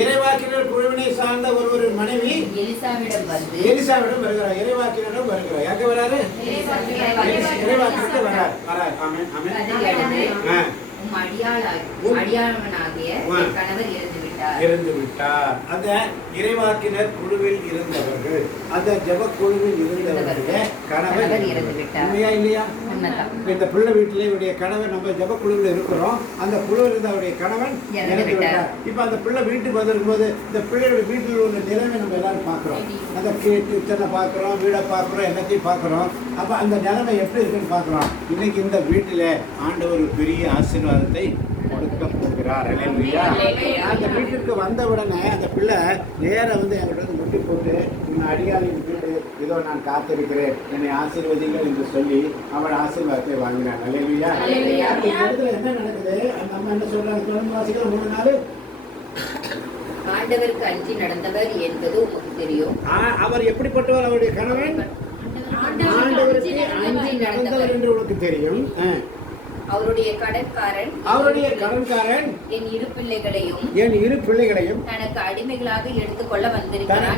இறைவாக்கினர் குழுவினை சார்ந்த ஒரு மனைவி எலிசாவிடம் வருகிறார். இறைவாக்கினரும் வருகிறார். யாருக்கு வராரு? இறைவாக்கினருக்கு வரார். ஆமென் ஆமென். அடியாளவனாகிய கணவர் இறந்து விட்டார். அந்த இறைவாக்கினர் குழுவில் இருந்தவர்கள், அந்த ஜெப குழுவில் இருந்தவர்களுடைய கணவர் இறந்து விட்டார். இல்லையா? இந்த பிள்ளை வீட்டிலே கணவர், நம்ம ஜெப குழுவில் இருக்கிறோம், அந்த குழுவில் இருந்த அவருடைய கணவன் இறந்து விட்டார். இப்ப அந்த பிள்ளை வீட்டுக்கு வந்திருக்கும்போது இந்த பிள்ளையோட வீட்டில் உள்ள நிலைமை நம்ம எல்லாரும் பார்க்கிறோம். அந்த கிச்சனை பார்க்கிறோம், வீடை பார்க்கிறோம், எல்லாத்தையும் பார்க்கிறோம். அப்ப அந்த நிலைமை எப்படி இருக்குன்னு பார்க்கிறோம். இன்னைக்கு இந்த வீட்டில ஆண்டவர் ஒரு பெரிய ஆசீர்வாதத்தை கொடுக்க போகிறார். அந்த வீட்டுக்கு வந்த உடனே அந்த பிள்ளை நேர என்கிட்ட முட்டி போட்டு, உன் அடியாளின் வீடு இதோ நான் காத்திருக்கிறேன், என்னை ஆசீர்வதிங்கள் என்று சொல்லி அவன் ஆசீர்வாதத்தை வாங்கினான். அல்லேலூயா. என்ன நடக்குது? அந்த அம்மா என்ன சொல்றாங்க? தொடர்ந்து வாசிக்கிற 3 நாள். ஆண்டவருக்கு அஞ்சி நடந்தவர் என்பது உமக்கு தெரியும். அவர் எப்படிப்பட்டவர்? அவருடைய கணவன் ஆண்டவருக்கு அஞ்சி நடந்தவர் என்று உனக்கு தெரியும். அவருடைய கடன்காரன் என் இரு பிள்ளைகளையும் தனக்கு அடிமைகளாக எடுத்துக்கொள்ள வந்திருக்கார்.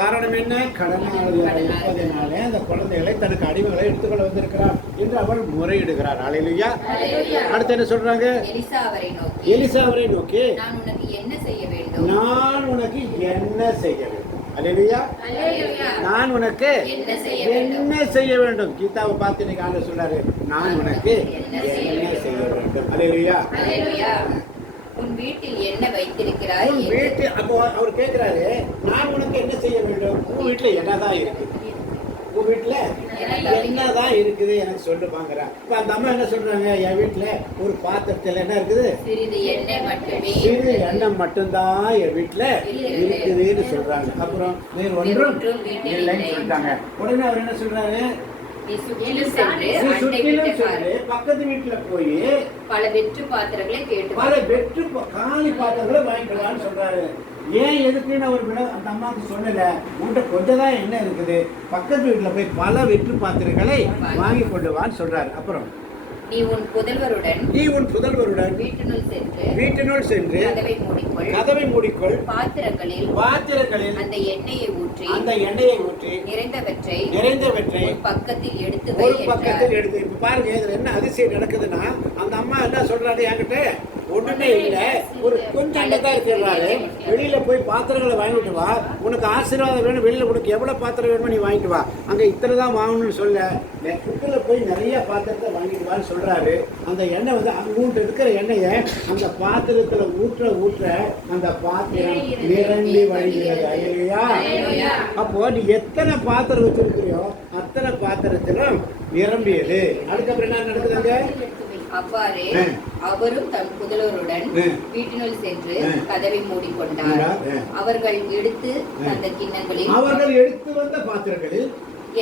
காரணம் என்ன? கடனாளியாலே அந்த குழந்தைகளை தனக்கு அடிமைகளை எடுத்துக்கொள்ள வந்திருக்கிறார் என்று அவர் முறையிடுகிறார். அல்லேலூயா. அடுத்து என்ன சொல்றாங்க? எலிசா அவரை நோக்கி நான் உனக்கு என்ன செய்ய வேண்டும்? அல்லேலூயா. நான் உனக்கு என்ன செய்ய வேண்டும்? கீதாவை பார்த்து இன்னைக்கு ஆண்டவர் சொல்றாரு, நான் உனக்கு என்ன செய்ய வேண்டும். அல்லேலூயா. உன் வீட்டில் என்ன வைத்திருக்கிறாய்? அப்போ அவர் கேட்கிறாரு, நான் உனக்கு என்ன செய்ய வேண்டும்? உன் வீட்டுல என்னதான் இருக்கு? உன் வீட்டுல என்னதான் இருக்குது எனக்கு சொல்லு பாக்குறா. இப்ப அந்த அம்மா என்ன சொல்றாங்க? என் வீட்டுல ஒரு பாத்திரத்துல என்ன இருக்குது? சிறிது எண்ணெய் மட்டும்தான் என் வீட்டுல இருக்குதுன்னு சொல்றாங்க. அப்புறம் வேறு ஒன்றும் இல்லைன்னு சொல்லிட்டாங்க. உடனே அவர் என்ன சொல்றாரு? பக்கத்து வீட்டுல போய் பல வெற்று பாத்திரங்களை காலி பாத்திரங்களை வாங்கிக்கலாம்னு சொல்றாரு. ஏன் எதுக்குன்னு அவர் அந்த அம்மாவுக்கு சொல்லல. உன்கிட்ட கொஞ்சம் தான் என்ன இருக்குது, பக்கத்து வீட்டுல போய் பல வெற்று பாத்திரங்களை வாங்கி கொண்டு வான்னு சொல்றாரு. அப்புறம் நீ உன் புதல்வருடன் வீட்டினுள் சென்று கதவை மூடிக்கொள். பாத்திரங்களில் அந்த எண்ணெயை ஊற்றி நிறைந்தவற்றை ஒரு பக்கத்தில் எடுத்து. இப்ப பாருங்க, இதுல என்ன அதிசயம் நடக்குதுன்னா, அந்த அம்மா என்ன சொல்றாரு? என்கிட்ட ஒண்ணுமே இல்ல, ஒரு கொஞ்சம் தான் இருக்கிறாரு. வெளியில போய் பாத்திரங்களை வாங்கிட்டு வா, உனக்கு ஆசீர்வாதம் வேணும், வெளியில உனக்கு எவ்வளவு பாத்திரம் வேணுமோ நீ வாங்கிட்டு வா, அங்க இத்தனை தான் வாங்கணும்னு சொல்ல, புக்கில போய் நிறைய பாத்திரத்தை வாங்கிட்டு வான்னு சொல்றாரு. அந்த எண்ணெய் அங்கூட்டு இருக்கிற எண்ணெயை அந்த பாத்திரத்துல ஊற்ற அந்த பாத்திரம் நிரம்பி வழிகிறது. அல்லேலூயா. அப்போ நீ எத்தனை பாத்திரம் வச்சிருக்கிறியோ அத்தனை பாத்திரத்திலும் நிரம்பியது. அதுக்கப்புறம் என்ன நடக்குதுங்க? அவ்வாறே அவரும் தன் புதல்வருடன் வீட்டினுள் சென்று கதவை மூடிக்கொண்டார். அவர்கள் எடுத்து வந்த பாத்திரங்களில்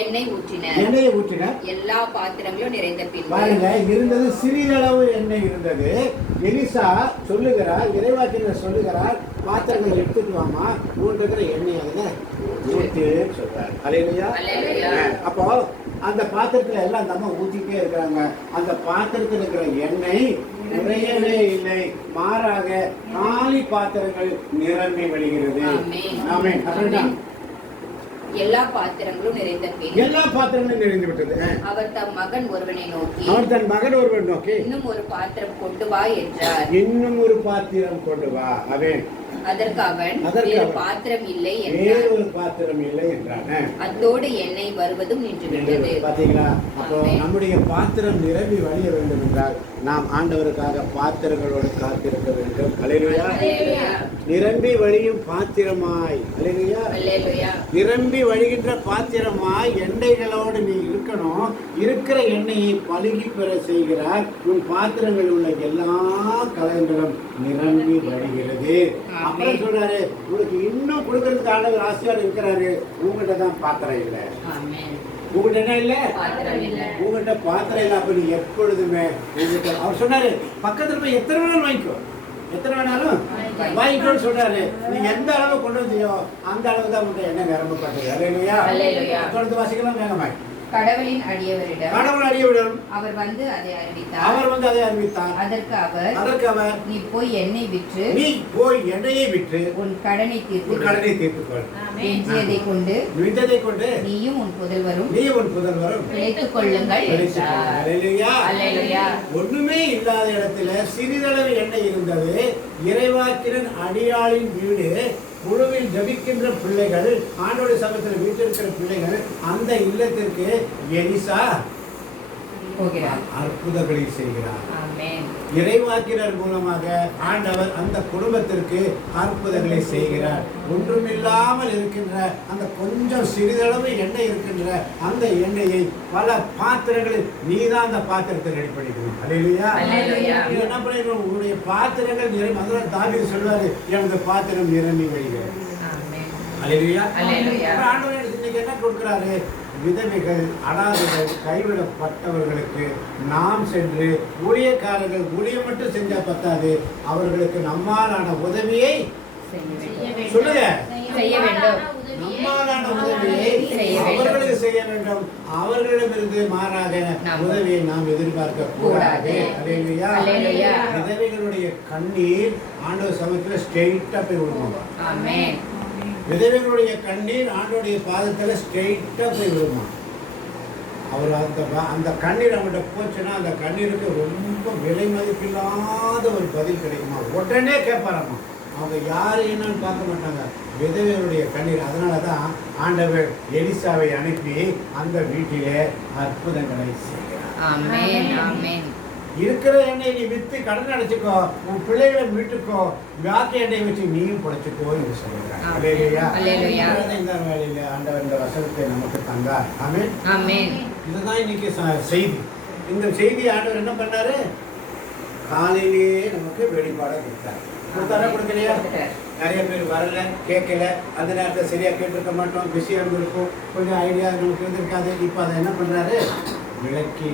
எண்ணெய் ஊற்றினர். எல்லா பாத்திரங்களும் நிறைந்த பின் பாருங்க, இருந்தது சிறிதளவு எண்ணெய் இருந்தது. எலிசா சொல்லுகிறார், இறைவாக்கினர் சொல்லுகிறார், பாத்திரங்களை எடுத்துட்டு வாமா, இருக்கிற எண்ணெய் அதுல ஊற்றி சொல்றாரு. அல்லேலூயா. அப்போ அந்த பாத்திரத்துல எல்லாம் அந்த அம்மா ஊத்திட்டே இருக்கிறாங்க. அந்த பாத்திரத்தில் இருக்கிற எண்ணெய் குறையவே இல்லை, மாறாக காலி பாத்திரங்கள் நிரம்பி வருகிறது. ஆமென். அப்படிதான் எல்லா பாத்திரங்களும் நிறைந்து விட்டது. அவர் தன் மகன் ஒருவனை நோக்கி இன்னும் ஒரு பாத்திரம் கொண்டு வா என்றார். அதற்கு அவன் வேறு பாத்திரம் இல்லை என்றான். அத்தோடு எண்ணெய் வருவதும் நின்று விட்டது. பாத்தீங்களா? அப்போ நம்முடைய பாத்திரம் நிரம்பி வழிய வேண்டும் என்றால் நாம் ஆண்டவருக்காக பாத்திரங்களோடு காத்திருக்க வேண்டும். அல்லேலூயா. நிரம்பி வழியும் பாத்திரமாய், அல்லேலூயா, நிரம்பி வழிகின்ற பாத்திரமாய் எண்ணெய்களோடு நீ இருக்கணும். இருக்கிற எண்ணெயை பழுகி பெற செய்கிறார். உன் பாத்திரங்கள் உள்ள எல்லா கலங்களும் நிரம்பி வழிகிறது. அப்புறம் சொல்றாரு, உங்களுக்கு இன்னும் கொடுக்கறதுக்கு ஆண்டவர் ஆசையோடு இருக்கிறாரு. உங்கள்கிட்ட தான் பாத்திரம் இல்லை. உங்கள்கிட்ட என்ன இல்லை? உங்கள்கிட்ட பாத்திரம் இல்லை. அப்ப நீ எப்பொழுதுமே அவர் சொன்னாரு, பக்கத்துல போய் எத்தனை வேணாலும் வாங்கிக்கோன்னு சொல்றாரு. நீ எந்த அளவு கொண்டு வந்தியோ அந்த அளவு தான் உங்கள்கிட்ட என்ன நிரம்பப்பட்டது. அல்லேலூயா. தொடர்ந்து வாசிக்கலாம் வேகமாய். கடவுளின் அடியவரிடம் அவர் வந்து அதை அறிவித்தார். அதற்கு அவர் நீ போய் எண்ணெயை விற்று உன் கடனை தீர்த்துக்கொள். எஞ்சியதை கொண்டு நீயும் உன் புதல்வரும் பிழைத்துக் கொள்ளுங்கள் என்றார். அல்லேலூயா. ஒண்ணுமே இல்லாத இடத்துல சிறிதளவு எண்ணெய் இருந்தது. இறைவாக்கினன் அடியாளின் வீடு குழுவில் ஜபிக்கின்ற பிள்ளைகள், ஆண்டோட சமயத்தில் வீட்டிருக்கிற பிள்ளைகள், அந்த இல்லத்திற்கு எலிசா அற்புதங்களை செய்கிறார். இறைவாக்கினர் மூலமாக ஆண்டவர் அந்த குடும்பத்திற்கு அற்புதங்களை செய்கிறார். ஒன்றுமில்லாமல் இருக்கின்ற அந்த கொஞ்சம் சிறிதளவு எண்ணெய் இருக்கின்ற அந்த எண்ணெயை பல பாத்திரங்களில் நீதான் அந்த பாத்திரத்தை ரெடி பண்ணிக்கணும். அல்லேலூயா. நீ என்ன பண்ணிக்கணும்? உங்களுடைய பாத்திரங்கள் நிரம்பி, அதுதான் தாவீது சொல்வாரு, எனது பாத்திரம் நிரம்பி வழிகிறது. அல்லேலூயா. ஆண்டவர் இன்னைக்கு என்ன கொடுக்கிறாரு? விதவைகள், அனாதைகள், கைவிடப்பட்டவர்களுக்கு நாம் சென்று ஊழியக்காரர்கள் ஊழியம் மட்டும் செஞ்சா பத்தாது, அவர்களுக்கு நம்மாலான உதவியை சொல்லுங்க, நம்மாலான உதவியை அவர்களுக்கு செய்ய வேண்டும். அவர்களிடமிருந்து மாறாக உதவியை நாம் எதிர்பார்க்க கூடாது. அல்லேலூயா. விதவைகளுடைய கண்ணீர் ஆண்டவர் சமயத்தில் ஸ்ட்ரெயிட்டா போய் விடுவாங்க. விதவைகளுடைய கண்ணீர் ஆண்டோடைய பாதத்துல ஸ்ட்ரெயிட்டா போய் விடுமா. அவர் அந்த கண்ணீர் அவங்கள்ட்ட போச்சுன்னா அந்த கண்ணீருக்கு ரொம்ப விலை மதிப்பில்லாத ஒரு பதில் கிடைக்குமா. உடனே கேட்பாராமா. அவங்க யாரு என்னன்னு பார்க்க மாட்டாங்க. விதவைகளுடைய கண்ணீர். அதனாலதான் ஆண்டவர் எலிசாவை அனுப்பி அந்த வீட்டிலே அற்புதங்களை செய்கிறார். இருக்கிற எண்ணெய் நீ வித்து கடன் அடைச்சுக்கோ, உன் பிள்ளைகளை மீட்டுக்கோ, வாக்கு எண்ணெய் வச்சு நீயும் புடைச்சுக்கோ என்று சொல்லுகிறார். இந்த வேலையில ஆண்டவர் இந்த வசனத்தை நமக்கு தந்தார். ஆமென். இதுதான் இன்னைக்கு செய்தி. இந்த செய்தி ஆண்டவர் என்ன பண்ணாரு? காலையிலேயே நமக்கு வெளிப்பாட கொடுக்கலையா? நிறைய பேர் வரல, கேட்கல, அந்த நேரத்தை சரியா கேட்டிருக்க மாட்டோம், பிஸியா இருந்திருக்கும், கொஞ்சம் ஐடியா நமக்கு இருந்திருக்காது. இப்ப அதை என்ன பண்றாரு? விளக்கி.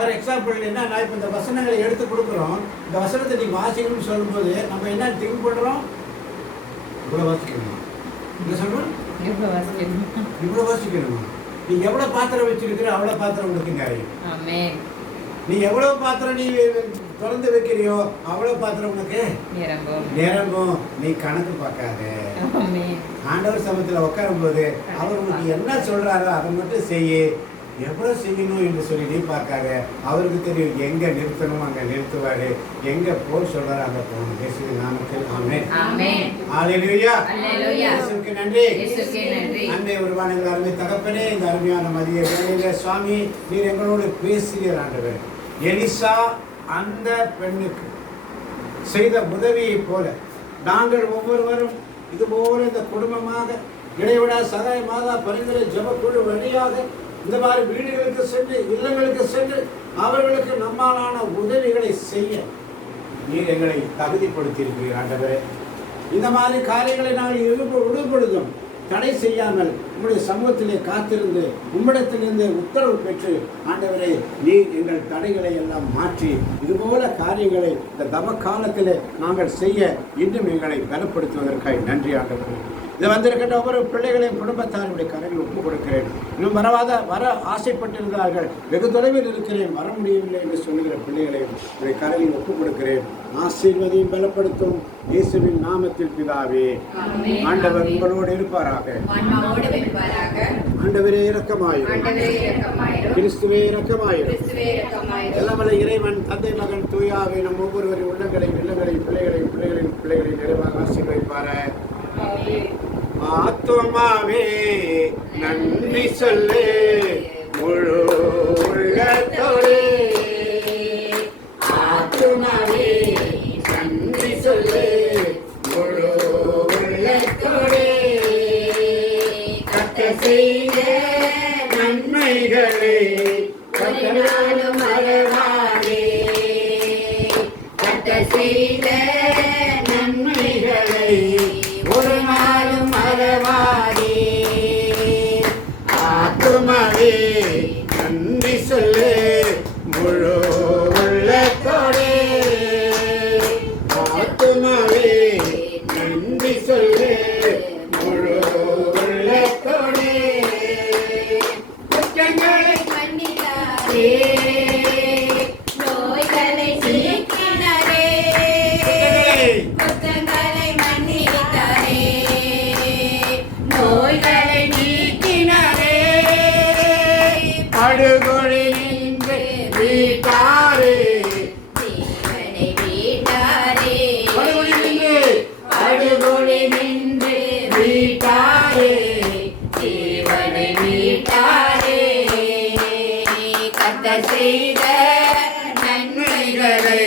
ஒரு எக்ஸாம்பிள் என்ன, நான் இப்ப இந்த வசனங்களை எடுத்து கொடுக்குறோம். இந்த வசனத்தை நீ வாசிக்கணும்னு சொல்லும்போது நம்ம என்ன திங்க் பண்றோம்? இவ்வளவு வாசிக்கணுமா? என்ன சொல்றோம்? இவ்வளவு வாசிக்கணுமா? நீ எவ்வளவு பாத்திரம் வச்சிருக்கிற அவ்வளவு பாத்திரம் உனக்கு நிறைய. நீ எவ்வளவு பாத்திரம் நீ திறந்து வைக்கிறியோ அவ்வளவு பாத்திரம் உனக்கு நிரம்பும். நீ கணக்கு பார்க்காத. ஆண்டவர் சமயத்துல உட்காரும் போது அவர் உனக்கு என்ன சொல்றாரோ அதை மட்டும் செய்ய. எவ்வளவு செய்யணும் என்று சொல்லி நீ பார்க்காத. அவருக்கு தெரியும் எங்க நிறுத்தணும் அங்க நிறுத்துவாரு, எங்க போய் சொல்றாரு அங்க போகணும். இயேசுவின் நாமத்தில் ஆமென். ஹல்லேலூயா. இயேசுவுக்கு நன்றி. அன்னை உருவானங்கள் அருமை தகப்பனே, இந்த அருமையான மதிய வேளையில சுவாமி நீர் எங்களோடு பேசுகிறார். ஆண்டவர் எலிசா அந்த பெண்ணுக்கு செய்த உதவியை போல நாங்கள் ஒவ்வொருவரும் இதுபோல இந்த குடும்பமாக இடைவிடா சகாய மாதா பரிந்துரை ஜெபக்குழு வழியாக இந்த மாதிரி வீடுகளுக்கு சென்று, இல்லங்களுக்கு சென்று அவர்களுக்கு நம்மாலான உதவிகளை செய்ய நீர் எங்களை தகுதிப்படுத்தியிருக்கிறீர். ஆண்டவரே, இந்த மாதிரி காரியங்களை நாங்கள் ஈடுபடுத்தும் தடை செய்யாமல் உங்களுடைய சமூகத்திலே காத்திருந்து உம்மிடத்திலிருந்து உத்தரவு பெற்று ஆண்டவரே நீர் எங்கள் தடைகளை எல்லாம் மாற்றி இதுபோல காரியங்களை இந்த தவ காலத்திலே நாங்கள் செய்ய இன்னும் எங்களை பலப்படுத்துவதற்காக நன்றி. ஆண்டவரே, இது வந்திருக்கின்ற ஒவ்வொரு பிள்ளைகளையும் குடும்பத்தாருடைய கரையில் ஒப்புக் கொடுக்கிறேன். இன்னும் வர ஆசைப்பட்டிருந்தார்கள், வெகு தொலைவில் இருக்கிறேன், வர முடியவில்லை என்று சொல்லுகிற பிள்ளைகளையும் உடைய கரையில் ஒப்புக் கொடுக்கிறேன். ஆசீர்வதியும் பலப்படுத்தும் இயேசுவின் நாமத்தில் பிதாவே. ஆண்டவர் உங்களோடு இருப்பாராக. ஆண்டவரே இரக்கமாயிரும். கிறிஸ்துவே இரக்கமாயிரும். எல்லாமல்ல இறைவன் தந்தை மகன் தூயாவே நம் ஒவ்வொருவரின் உள்ளங்களையும் இல்லங்களையும் பிள்ளைகளையும் நிறைவாக ஆசீர்வதிப்பாராக. ஆத்துமாவே நன்றி சொல்லு முழு உள்ளத்தோடு. ஆத்துமாவே நன்றி சொல்லு முழு உள்ளத்தோடு. கர்த்தர் செய்த நன்மைகளை நாளும் மறவாதே. கர்த்தர் செய்த நன்மைகளை ஒரு நாளும் மறவாதே. ஆத்துமாவே நன்றி சொல்லு முழு உள்ளத்தோடு. ஆத்துமாவே நன்றி சொல்லு முழு உள்ளத்தோடு. நீக்கினரே குற்றங்களை மன்னித்தாரே நோய்களை நீக்கினரே படுகொழி நின்று மீட்டாரே ஜீவனை மீட்டாரே படுகொழி நின்று மீட்டாரே ஜீவனை மீட்டாரே கர்த்தர் செய்த நன்மைகளை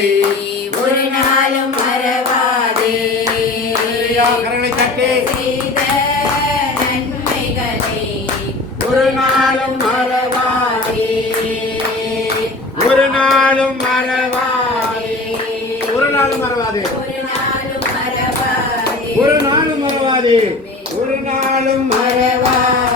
ஒரு நாளும் மறவாதே கரங்களை தட்டி செய்த நன்மைகளை ஒரு நாளும் மறவாதே ஒரு நாளும் மறவாதே ஒரு நாளும் மறவாதே ஒரு நாளும் மறவாதே ஒரு நாளும் மறவாதே ஒரு நாளும் மறவாதே